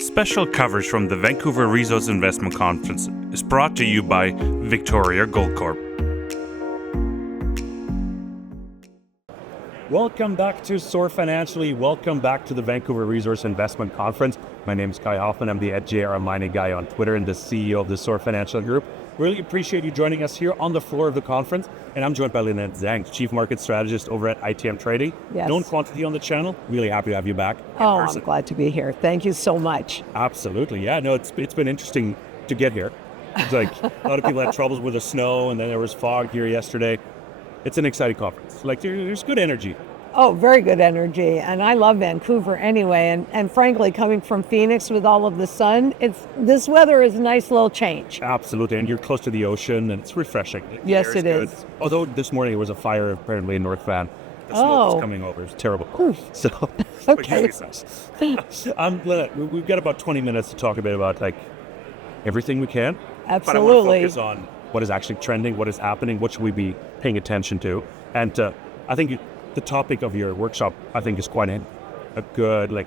Special coverage from the Vancouver Resource Investment Conference is brought to you by Victoria Gold Corp. Welcome back to Soar Financially. Welcome back to the Vancouver Resource Investment Conference. My name is Kai Hoffmann. I'm the @JR Mining guy on Twitter and the CEO of the Soar Financial Group. Really appreciate you joining us here on the floor of the conference. And I'm joined by Lynette Zang, Chief Market Strategist over at ITM Trading. Yes. Known quantity on the channel. Really happy to have you back. I'm glad to be here. Thank you so much. Absolutely. Yeah, no, it's been interesting to get here. It's like a lot of people had troubles with the snow, and then there was fog here yesterday. It's an exciting conference. Like there's good energy. Oh, very good energy. And I love Vancouver anyway. And frankly, coming from Phoenix with all of the sun, this weather is a nice little change. Absolutely. And you're close to the ocean and it's refreshing. Yes, it is. Good. Although this morning there was a fire apparently in North Van. The smoke was coming over. It's terrible. So, okay. Lynette, we've got about 20 minutes to talk a bit about like everything we can. Absolutely. But I want to focus on what is actually trending, what is happening, what should we be paying attention to. And I think the topic of your workshop, I think, is quite a good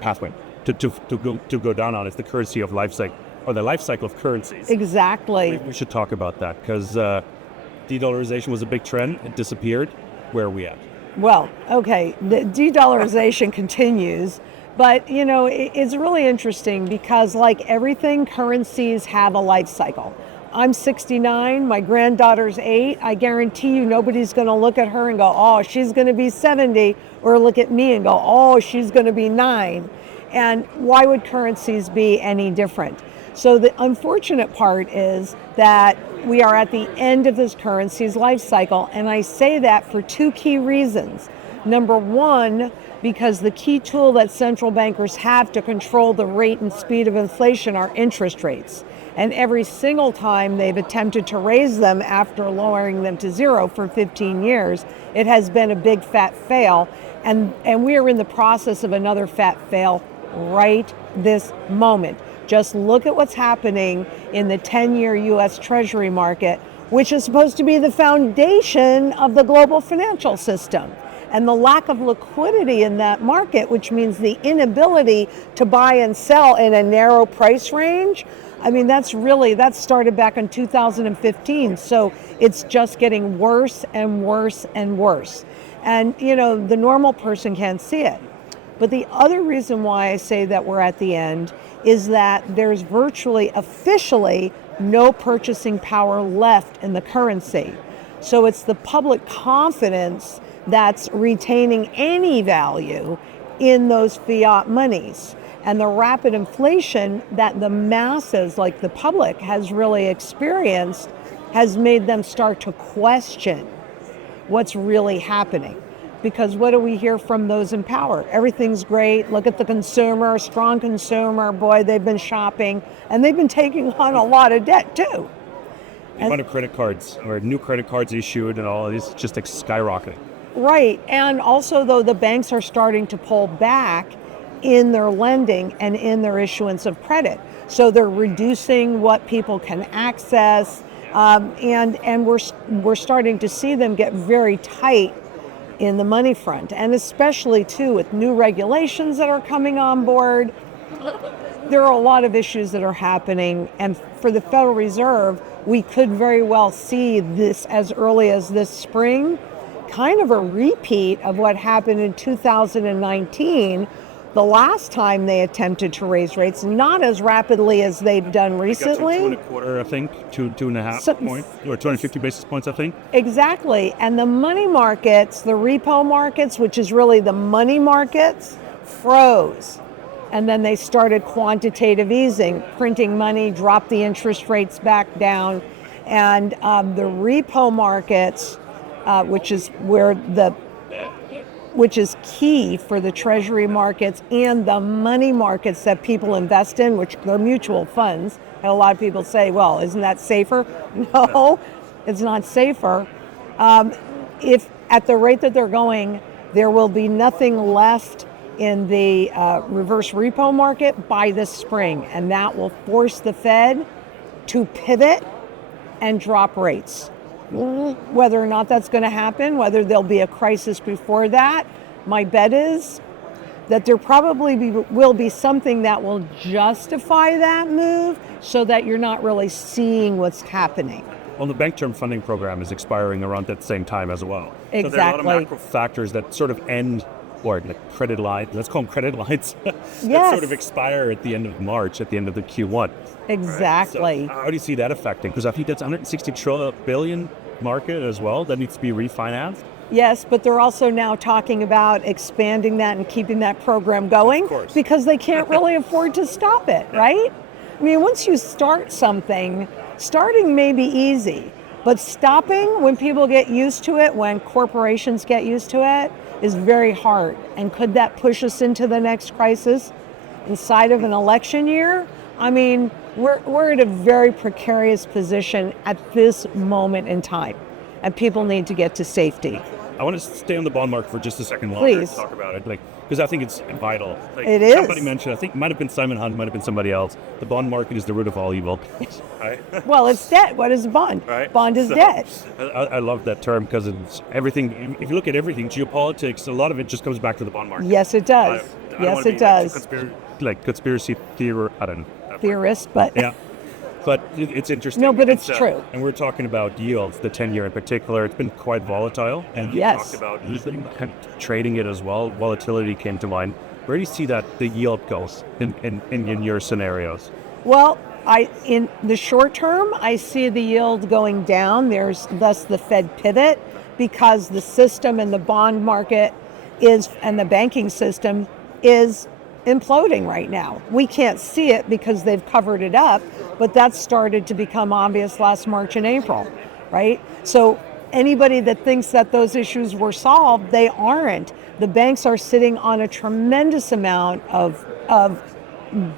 pathway to go down on. It's the currency of life cycle, or the life cycle of currencies. Exactly. Maybe we should talk about that because de-dollarization was a big trend. It disappeared. Where are we at? Well, okay, the de-dollarization continues, but it's really interesting because like everything, currencies have a life cycle. I'm 69, my granddaughter's 8. I guarantee you nobody's going to look at her and go, oh, she's going to be 70, or look at me and go, oh, she's going to be 9. And why would currencies be any different? So the unfortunate part is that we are at the end of this currency's life cycle, and I say that for two key reasons. Number one, because the key tool that central bankers have to control the rate and speed of inflation are interest rates. And every single time they've attempted to raise them after lowering them to zero for 15 years, it has been a big fat fail. And we are in the process of another fat fail right this moment. Just look at what's happening in the 10-year U.S. Treasury market, which is supposed to be the foundation of the global financial system. And the lack of liquidity in that market, which means the inability to buy and sell in a narrow price range, I mean, that started back in 2015. So it's just getting worse and worse and worse. And, the normal person can't see it. But the other reason why I say that we're at the end is that there's virtually officially no purchasing power left in the currency. So it's the public confidence that's retaining any value in those fiat monies. And the rapid inflation that the masses, like the public, has really experienced has made them start to question what's really happening. Because what do we hear from those in power? Everything's great. Look at the consumer, strong consumer. Boy, they've been shopping. And they've been taking on a lot of debt, too. The amount of credit cards, or new credit cards issued and all of this, just like skyrocketing. Right. And also, though, the banks are starting to pull back in their lending and in their issuance of credit. So they're reducing what people can access, and we're starting to see them get very tight in the money front, and especially too with new regulations that are coming on board. There are a lot of issues that are happening, and for the Federal Reserve, we could very well see this as early as this spring, kind of a repeat of what happened in 2019, the last time they attempted to raise rates, not as rapidly as they've done recently. Two and a quarter, I think, two and a half points, or 250 basis points, I think. Exactly. And the money markets, the repo markets, which is really the money markets, froze. And then they started quantitative easing, printing money, dropped the interest rates back down. And the repo markets, which is key for the treasury markets and the money markets that people invest in, which are mutual funds. And a lot of people say, well, isn't that safer? No, it's not safer. If at the rate that they're going, there will be nothing left in the reverse repo market by this spring. And that will force the Fed to pivot and drop rates. Whether or not that's going to happen, whether there'll be a crisis before that, my bet is that there probably will be something that will justify that move so that you're not really seeing what's happening. Well, the bank term funding program is expiring around that same time as well. Exactly. So there are a lot of macro factors that sort of end, or like credit lines, let's call them credit lines, that sort of expire at the end of March, at the end of the Q1. Exactly. Right? So how do you see that affecting? Because I think that's 160 billion market as well that needs to be refinanced. Yes, but they're also now talking about expanding that and keeping that program going because they can't really afford to stop it, right? I mean, once you start something, starting may be easy, but stopping, when people get used to it, when corporations get used to it, is very hard. And could that push us into the next crisis inside of an election year? I mean, we're at a very precarious position at this moment in time, and people need to get to safety. I want to stay on the bond market for just a second longer. Please. To talk about it, because I think it's vital. It is. Somebody mentioned, I think it might have been Simon Hunt, might have been somebody else, the bond market is the root of all evil. Right? Well, it's debt. What is a bond? Right. Bond is debt. I love that term because it's everything. If you look at everything, geopolitics, a lot of it just comes back to the bond market. Yes, it does. Yes, it does. Conspiracy theory, I don't know. Theorist, but yeah. But it's interesting. No, but it's true. And we're talking about yields, the 10-year in particular. It's been quite volatile. And you talked about trading it as well. Volatility came to mind. Where do you see that the yield goes in your scenarios? Well, in the short term, I see the yield going down. There's thus the Fed pivot because the system and the bond market and the banking system is imploding right now. We can't see it because they've covered it up, but that started to become obvious last March and April, right? So anybody that thinks that those issues were solved, they aren't. The banks are sitting on a tremendous amount of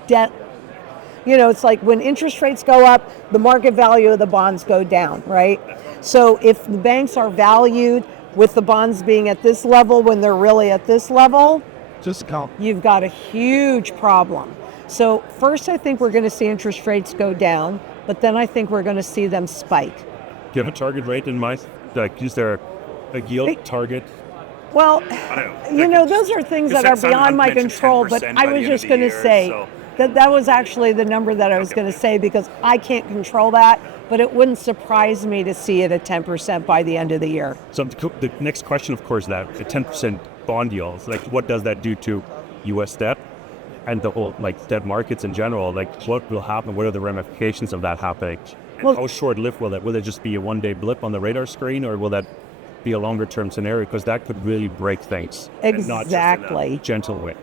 debt. You know, it's like when interest rates go up, the market value of the bonds go down, right? So if the banks are valued with the bonds being at this level when they're really at this level, you've got a huge problem. So first, I think we're going to see interest rates go down, but then I think we're going to see them spike. Do you have a target rate in mind? Like, is there a yield target? Well, those are things that are beyond my control, but I was just going to say that was actually the number that I was going to say because I can't control that, but it wouldn't surprise me to see it at 10% by the end of the year. So the next question, of course, that the 10% bond yields, like what does that do to U.S. debt and the whole debt markets in general? Like what will happen? What are the ramifications of that happening? And how short-lived will that? Will it just be a one-day blip on the radar screen, or will that be a longer-term scenario? Because that could really break things. Exactly. And not just in a gentle way.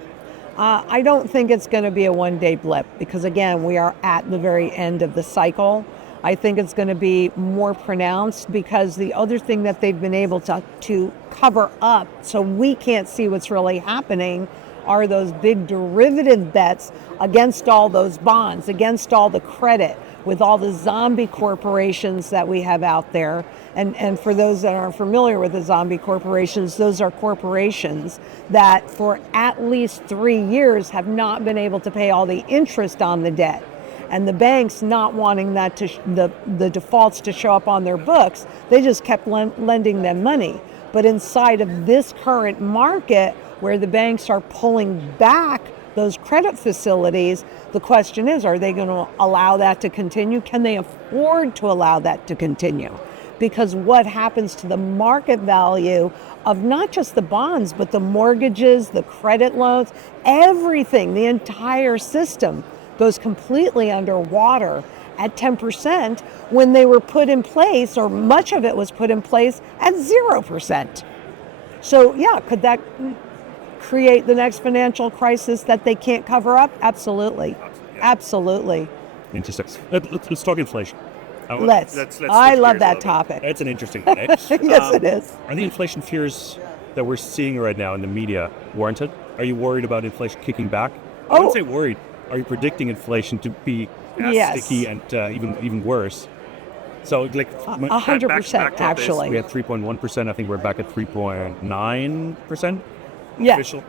I don't think it's going to be a one-day blip because, again, we are at the very end of the cycle. I think it's going to be more pronounced because the other thing that they've been able to cover up so we can't see what's really happening are those big derivative bets against all those bonds, against all the credit, with all the zombie corporations that we have out there. And for those that aren't familiar with the zombie corporations, those are corporations that for at least 3 years have not been able to pay all the interest on the debt. And the banks not wanting that the defaults to show up on their books, they just kept lending them money. But inside of this current market where the banks are pulling back those credit facilities, the question is, are they going to allow that to continue? Can they afford to allow that to continue? Because what happens to the market value of not just the bonds, but the mortgages, the credit loans, everything, the entire system goes completely underwater at 10% when they were put in place, or much of it was put in place at 0%. So yeah, could that create the next financial crisis that they can't cover up? Absolutely. Absolutely. Interesting. Let's talk inflation. Let's I love that topic. It's an interesting one. Yes, it is. Are the inflation fears that we're seeing right now in the media warranted? Are you worried about inflation kicking back? I wouldn't say worried. Are you predicting inflation to be as sticky and even worse? So, 100%, actually. We had 3.1%. I think we're back at 3.9%. Yeah. Official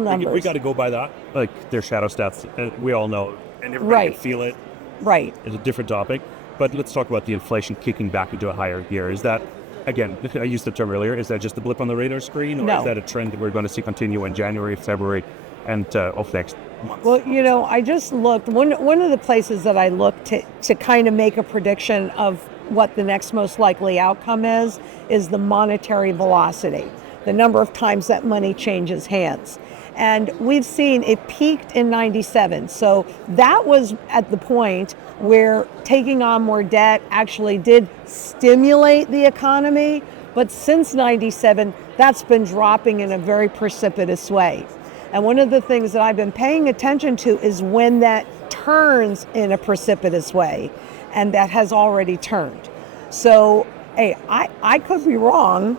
numbers. We got to go by that. Like their shadow stats. We all know, and everybody can feel it. Right. It's a different topic. But let's talk about the inflation kicking back into a higher gear. Is that again, I used the term earlier, is that just a blip on the radar screen, or No. is that a trend that we're going to see continue in January, February, and of next month? Well, I just looked. One of the places that I looked to kind of make a prediction of what the next most likely outcome is the monetary velocity, the number of times that money changes hands. And we've seen it peaked in 97. So that was at the point where taking on more debt actually did stimulate the economy. But since 97, that's been dropping in a very precipitous way. And one of the things that I've been paying attention to is when that turns in a precipitous way, and that has already turned. So, hey, I could be wrong.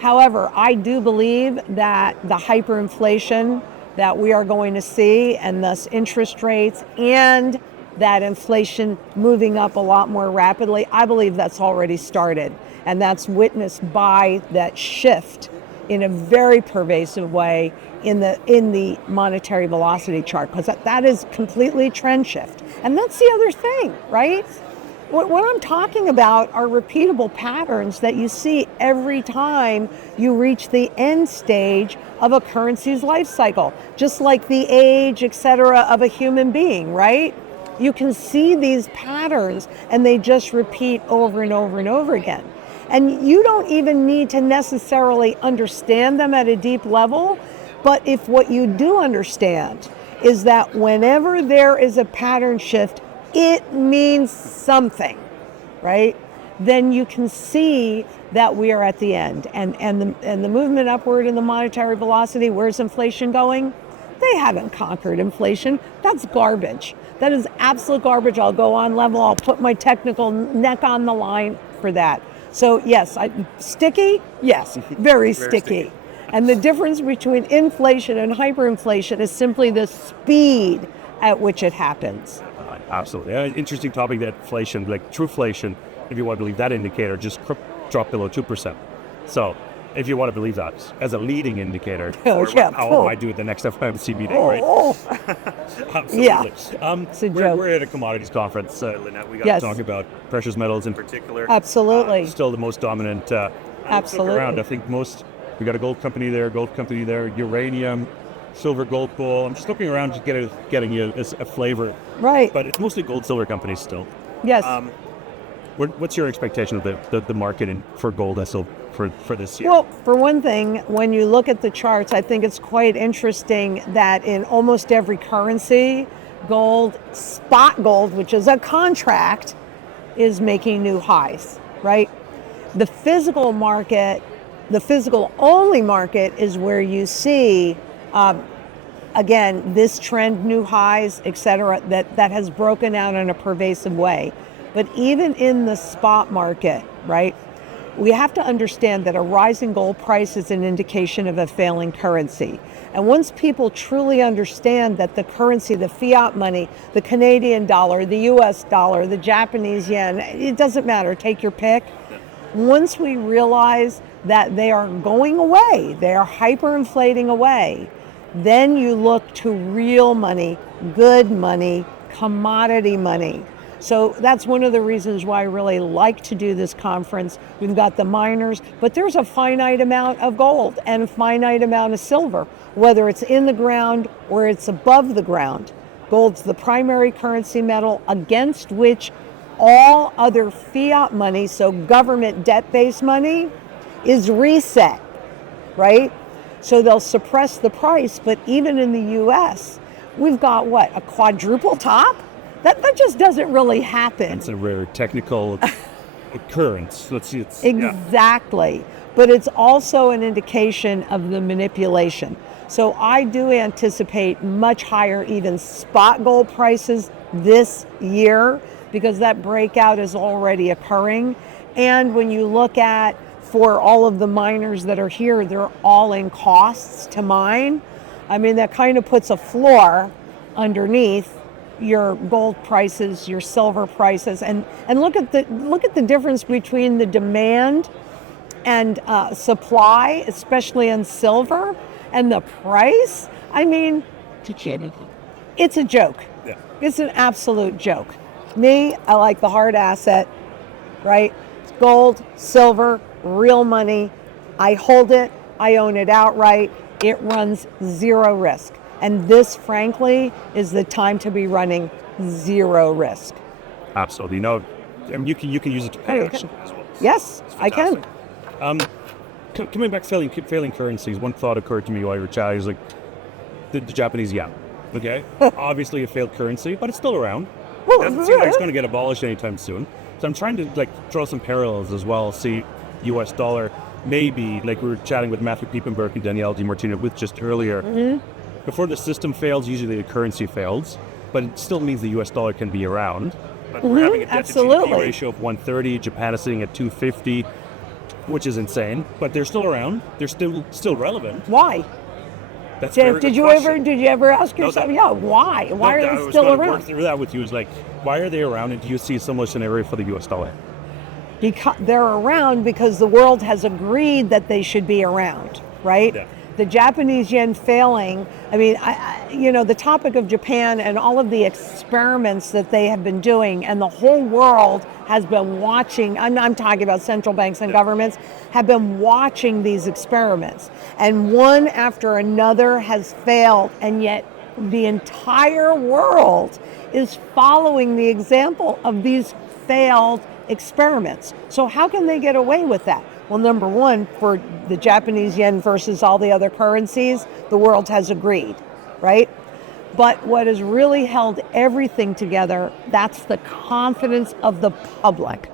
However, I do believe that the hyperinflation that we are going to see, and thus interest rates, and that inflation moving up a lot more rapidly, I believe that's already started. And that's witnessed by that shift in a very pervasive way in the monetary velocity chart, because that is completely trend shift. And that's the other thing, right? What I'm talking about are repeatable patterns that you see every time you reach the end stage of a currency's life cycle, just like the age, et cetera, of a human being, right? You can see these patterns and they just repeat over and over and over again. And you don't even need to necessarily understand them at a deep level, but if what you do understand is that whenever there is a pattern shift, it means something, right? Then you can see that we are at the end. And the movement upward in the monetary velocity, where's inflation going? They haven't conquered inflation. That's garbage. That is absolute garbage. I'll go on level. I'll put my technical neck on the line for that. So yes, sticky? Yes, very sticky. And the difference between inflation and hyperinflation is simply the speed at which it happens. Absolutely. Interesting topic, that inflation, like trueflation, if you want to believe that indicator, just dropped below 2%. So if you want to believe that as a leading indicator, how I do it the next FOMC meeting, right? Absolutely. Yeah. It's a joke. We're at a commodities conference, Lynette. We got to talk about precious metals in particular. Absolutely. Still the most dominant. Absolutely. Around. I think we got a gold company there, uranium, silver, gold, coal. I'm just looking around, just getting you a flavor. Right. But it's mostly gold, silver companies still. Yes. What's your expectation of the market for gold and silver for this year? Well, for one thing, when you look at the charts, I think it's quite interesting that in almost every currency, gold, spot gold, which is a contract, is making new highs, right? The physical market, the physical only market is where you see, again, this trend, new highs, et cetera, that has broken out in a pervasive way. But even in the spot market, right, we have to understand that a rising gold price is an indication of a failing currency. And once people truly understand that the currency, the fiat money, the Canadian dollar, the US dollar, the Japanese yen, it doesn't matter, take your pick. Once we realize that they are going away, they are hyperinflating away, then you look to real money, good money, commodity money. So that's one of the reasons why I really like to do this conference. We've got the miners, but there's a finite amount of gold and a finite amount of silver, whether it's in the ground or it's above the ground. Gold's the primary currency metal against which all other fiat money, so government debt-based money, is reset, right? So they'll suppress the price, but even in the US, we've got a quadruple top? That just doesn't really happen. It's a rare technical occurrence. Let's see. Exactly. Yeah. But it's also an indication of the manipulation. So I do anticipate much higher even spot gold prices this year because that breakout is already occurring. And when you look at, for all of the miners that are here, they're all in costs to mine. I mean, that kind of puts a floor underneath your gold prices, your silver prices, and look at the difference between the demand and supply, especially in silver, and the price. I mean, it's a joke. Yeah. It's an absolute joke. Me, I like the hard asset, right? gold, silver, real money. I hold it, I own it outright. It runs zero risk. And this, frankly, is the time to be running zero risk. Absolutely. No, and you can use it to pay action as well. Yes, I can. Coming back, failing currencies, one thought occurred to me while you were chatting, is like the Japanese yen. Okay, obviously a failed currency, but it's still around. Well, Doesn't seem like it's going to get abolished anytime soon. So I'm trying to draw some parallels as well. See, U.S. dollar, maybe like we were chatting with Matthew Piepenberg and Danielle DiMartino with just earlier. Mm-hmm. Before the system fails, usually the currency fails, but it still means the U.S. dollar can be around. But we're having a debt to GDP ratio of 130. Japan is sitting at 250, which is insane. But they're still around. They're still relevant. Why? That's did you ever ask yourself, why? Why are they still around? I was going to work through that with you. Is like, why are they around? And do you see a similar scenario for the U.S. dollar? Because they're around because the world has agreed that they should be around, right? Yeah. The Japanese yen failing, I mean, the topic of Japan and all of the experiments that they have been doing, and the whole world has been watching, I'm talking about central banks and governments, have been watching these experiments. And one after another has failed, and yet the entire world is following the example of these failed experiments. So how can they get away with that? Well, number one, for the Japanese yen versus all the other currencies, the world has agreed, right? But what has really held everything together, that's the confidence of the public,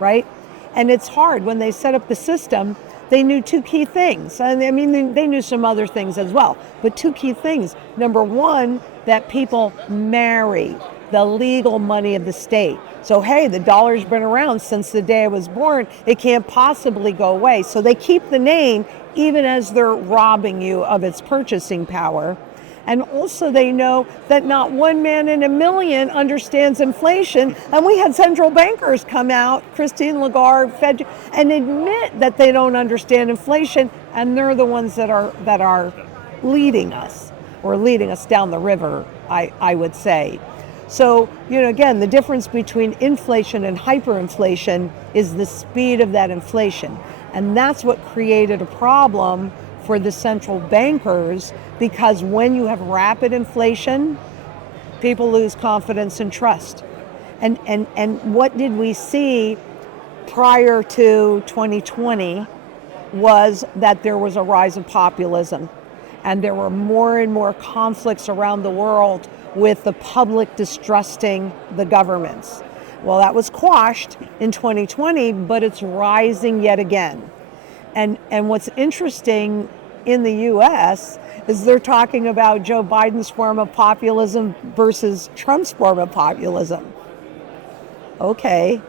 right? And it's hard. When they set up the system, they knew two key things. And I mean, they knew some other things as well, but two key things. Number one, that people marry the legal money of the state. So, hey, the dollar's been around since the day I was born. It can't possibly go away. So they keep the name even as they're robbing you of its purchasing power. And also they know that not one man in a million understands inflation. And we had central bankers come out, Christine Lagarde, Fed, and admit that they don't understand inflation. And they're the ones that are leading us, or leading us down the river, I would say. So, again, the difference between inflation and hyperinflation is the speed of that inflation. And that's what created a problem for the central bankers, because when you have rapid inflation, people lose confidence and trust. And what did we see prior to 2020 was that there was a rise of populism. And there were more and more conflicts around the world with the public distrusting the governments. Well, that was quashed in 2020, but it's rising yet again. And what's interesting in the US is they're talking about Joe Biden's form of populism versus Trump's form of populism. Okay.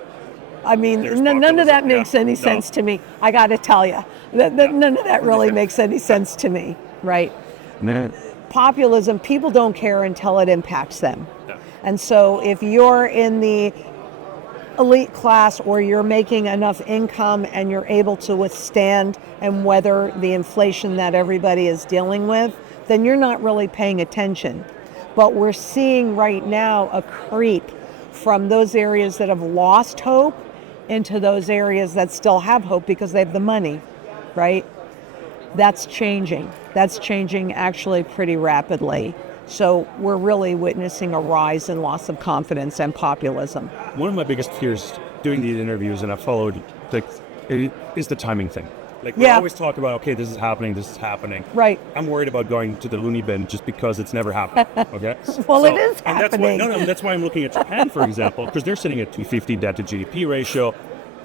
I mean, none of that makes any sense to me. I got to tell you, none of that really makes any sense to me, right? Populism, people don't care until it impacts them. Yeah. And so if you're in the elite class, or you're making enough income and you're able to withstand and weather the inflation that everybody is dealing with, then you're not really paying attention. But we're seeing right now a creep from those areas that have lost hope into those areas that still have hope because they have the money, right? That's changing. That's changing actually pretty rapidly. So we're really witnessing a rise in loss of confidence and populism. One of my biggest fears doing these interviews, and I've followed, is the timing thing. We always talk about, okay, this is happening. Right. I'm worried about going to the loony bin just because it's never happened. Okay. It is happening. That's why I'm looking at Japan, for example, because they're sitting at 250 debt to GDP ratio.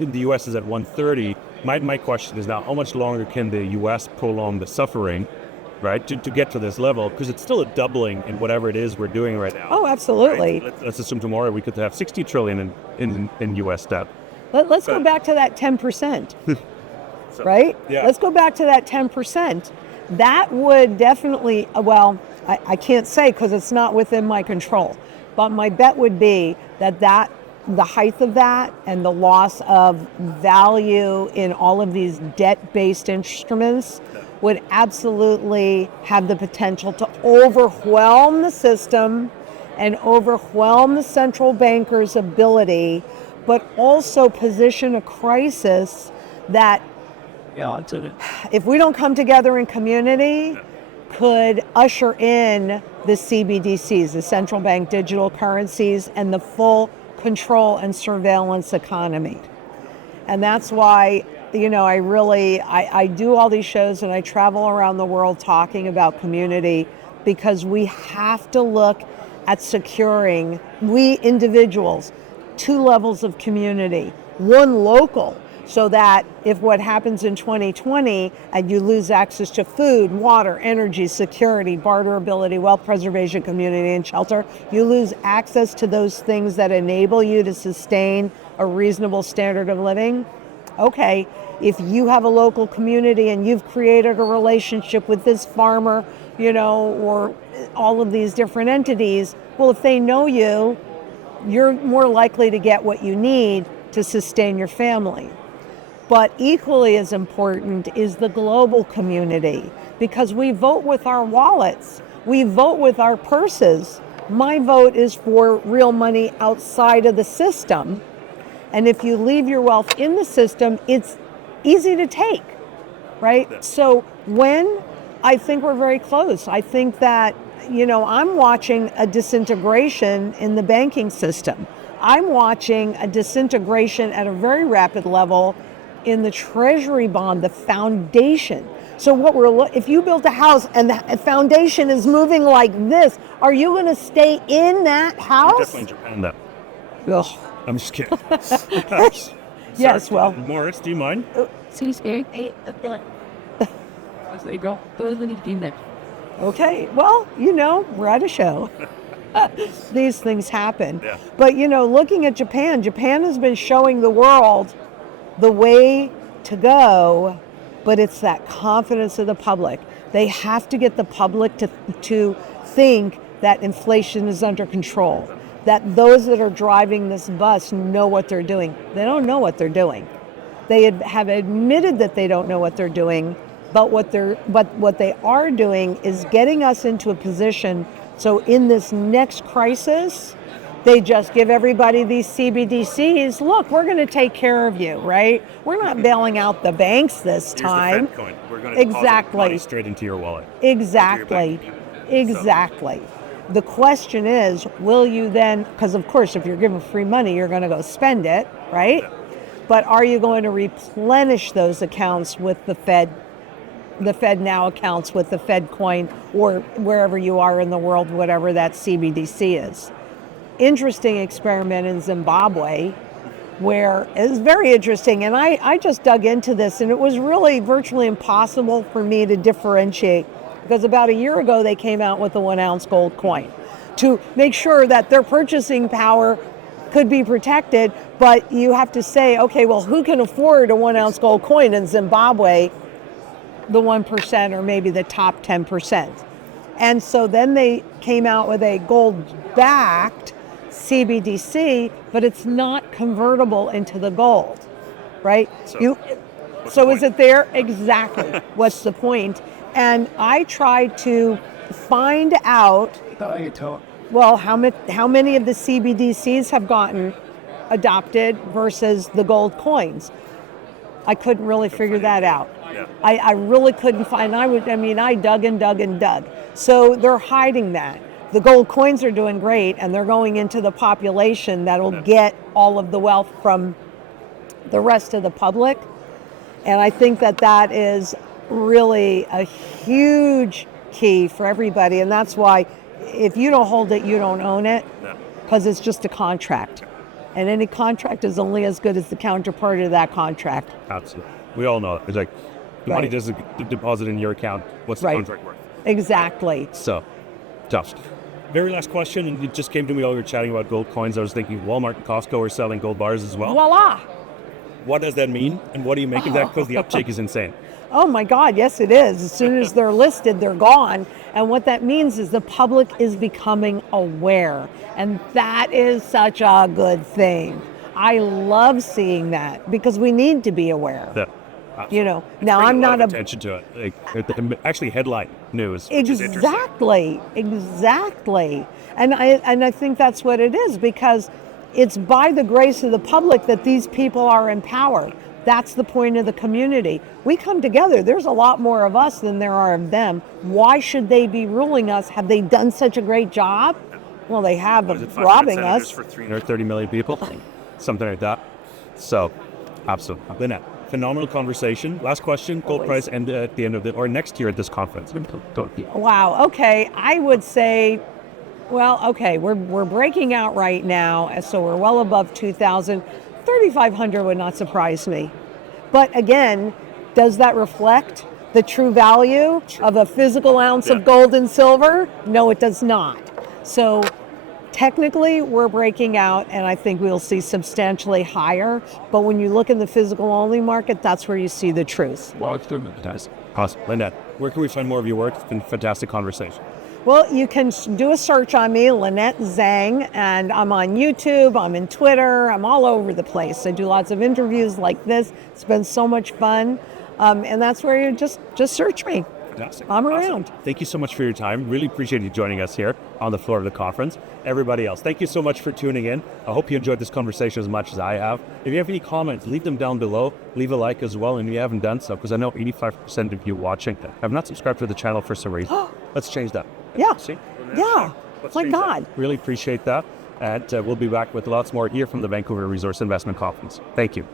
The U.S. is at 130. My question is now, how much longer can the U.S. prolong the suffering, right, to get to this level? Because it's still a doubling in whatever it is we're doing right now. Oh, absolutely. Right? Let's assume tomorrow we could have 60 trillion in U.S. debt. Let's go back to that 10%, right? Yeah. Let's go back to that 10%. That would definitely, I can't say because it's not within my control, but my bet would be that the height of that and the loss of value in all of these debt-based instruments would absolutely have the potential to overwhelm the system and overwhelm the central banker's ability but also position a crisis that if we don't come together in community, could usher in the CBDCs, the central bank digital currencies, and the full control and surveillance economy. And that's why, I do all these shows and I travel around the world talking about community, because we have to look at securing, we individuals, 2 levels of community, 1 local, so that if what happens in 2020 and you lose access to food, water, energy, security, barterability, wealth preservation, community, and shelter, you lose access to those things that enable you to sustain a reasonable standard of living. Okay, if you have a local community and you've created a relationship with this farmer, or all of these different entities, well, if they know you, you're more likely to get what you need to sustain your family. But equally as important is the global community, because we vote with our wallets, we vote with our purses. My vote is for real money outside of the system. And if you leave your wealth in the system, it's easy to take, right? So I think we're very close. I think that, I'm watching a disintegration in the banking system. I'm watching a disintegration at a very rapid level in the treasury bond, the foundation. So if you built a house and the foundation is moving like this, are you going to stay in that house? You're definitely in Japan, though. Ugh. I'm just kidding. Yes, well. Morris, do you mind? Okay, well, we're at a show. These things happen. Yeah. But, looking at Japan has been showing the world the way to go, but it's that confidence of the public. They have to get the public to think that inflation is under control, that those that are driving this bus know what they're doing. They don't know what they're doing. They have admitted that they don't know what they're doing, but what they are doing is getting us into a position so in this next crisis, they just give everybody these CBDCs. Look, we're going to take care of you, right? We're not bailing out the banks this time. Here's the Fed coin. We're going to deposit money straight into your wallet. Exactly. Exactly. The question is, will you then, because of course, if you're given free money, you're going to go spend it, right? Yeah. But are you going to replenish those accounts with the Fed now accounts with the Fed coin, or wherever you are in the world, whatever that CBDC is? Interesting experiment in Zimbabwe, where it's very interesting, and I just dug into this, and it was really virtually impossible for me to differentiate, because about a year ago they came out with a 1 ounce gold coin to make sure that their purchasing power could be protected. But you have to say, okay, well, who can afford a 1 ounce gold coin in Zimbabwe? The 1% or maybe the top 10%. And so then they came out with a gold-backed CBDC, but it's not convertible into the gold, right? So is it there? Exactly. What's the point? And I tried to find out, well, how many of the CBDCs have gotten adopted versus the gold coins. I couldn't really figure that out. Yeah. I really couldn't find. I dug and dug and dug. So they're hiding that. The gold coins are doing great, and they're going into the population that'll get all of the wealth from the rest of the public. And I think that is really a huge key for everybody. And that's why if you don't hold it, you don't own it, because it's just a contract. And any contract is only as good as the counterparty to that contract. Absolutely. We all know it. It's like the money doesn't deposit in your account. What's the contract worth? Exactly. So, tough. Very last question, and it just came to me while we were chatting about gold coins. I was thinking Walmart and Costco are selling gold bars as well. Voila! What does that mean? And what do you make of that? Because the uptake is insane. Oh my God, yes it is. As soon as they're listed, they're gone. And what that means is the public is becoming aware. And that is such a good thing. I love seeing that, because we need to be aware. Yeah. Now I'm not attention to it. Actually, headline news. Exactly. And I think that's what it is, because It's by the grace of the public that these people are empowered. That's the point of the community. We come together. There's a lot more of us than there are of them. Why should they be ruling us? Have they done such a great job? Well, they have of robbing us. For 330 million people, something like that. So, absolutely. Lynette, phenomenal conversation. Last question, gold price and at the end of or next year at this conference. Wow, okay. I would say, well, okay, we're breaking out right now, so we're well above 2,000. 3,500 would not surprise me. But again, does that reflect the true value of a physical ounce of gold and silver? No, it does not. So technically, we're breaking out, and I think we'll see substantially higher. But when you look in the physical-only market, that's where you see the truth. Well, it's good. Awesome. Lynette, where can we find more of your work? It's been a fantastic conversation. Well, you can do a search on me, Lynette Zang, and I'm on YouTube, I'm in Twitter, I'm all over the place. I do lots of interviews like this. It's been so much fun, and that's where you just search me. Fantastic. I'm around. Awesome. Thank you so much for your time. Really appreciate you joining us here on the floor of the conference. Everybody else, thank you so much for tuning in. I hope you enjoyed this conversation as much as I have. If you have any comments, leave them down below. Leave a like as well, and if you haven't done so, because I know 85% of you watching have not subscribed to the channel for some reason. Let's change that. Yeah. See? Yeah. My God. Really appreciate that. And we'll be back with lots more here from the Vancouver Resource Investment Conference. Thank you.